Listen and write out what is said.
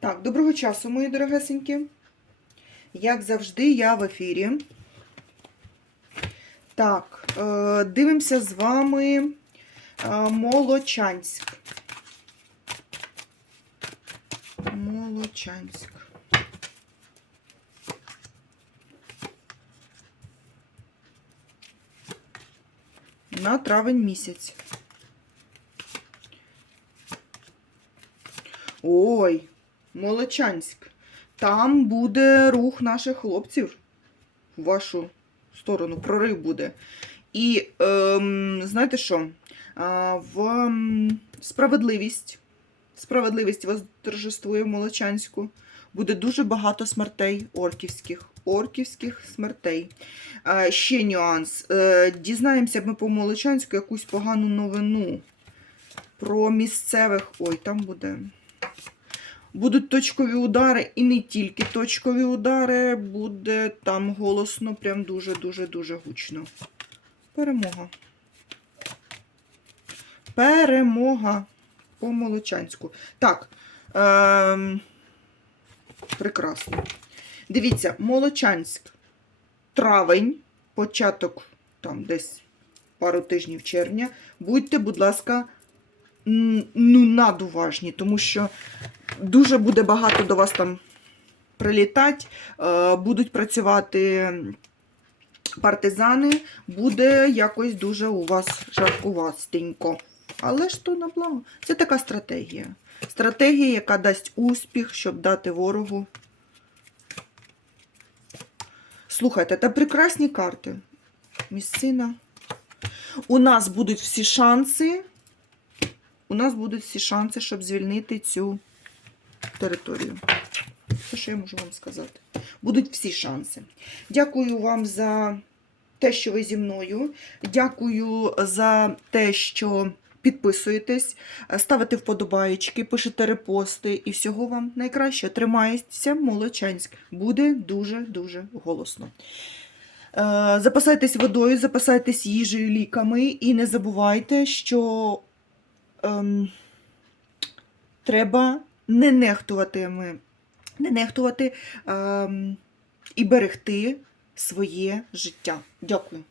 Так, доброго часу, мої дорогесенькі. Як завжди, я в ефірі. Так, е, дивимося з вами е, Молочанськ. Молочанськ. На травень місяць. Ой, Молочанськ. Там буде рух наших хлопців в вашу сторону, прорив буде. І ем, знаєте що? В справедливість. Справедливість восторжествує в Молочанську. Буде дуже багато смертей орківських. Орківських смертей. А, ще нюанс. Е, дізнаємося ми по Молочанську якусь погану новину про місцевих. Ой, там буде. Будуть точкові удари і не тільки точкові удари, буде там голосно, прям дуже-дуже-дуже гучно. Перемога. Перемога по Молочанську. Так. Ем, прекрасно. Дивіться, Молочанськ. Травень, початок там десь пару тижнів червня. Будьте, будь ласка, ну, надуважні, тому що дуже буде багато до вас там прилітати, е, будуть працювати партизани, буде якось дуже у вас жаркувастенько. Але ж то на благо. Це така стратегія. Стратегія, яка дасть успіх, щоб дати ворогу. Слухайте, та прекрасні карти. Місцина. У нас будуть всі шанси. У нас будуть всі шанси, щоб звільнити цю територію. Це що я можу вам сказати? Будуть всі шанси. Дякую вам за те, що ви зі мною. Дякую за те, що підписуєтесь, ставите вподобаєчки, пишете репости і всього вам найкраще. Тримайтеся, Молочанськ. Буде дуже-дуже голосно. Е, Запасайтесь водою, запасайтесь їжею, ліками і не забувайте, що ем, треба не нехтувати, ми, не нехтувати ем, і берегти своє життя. Дякую.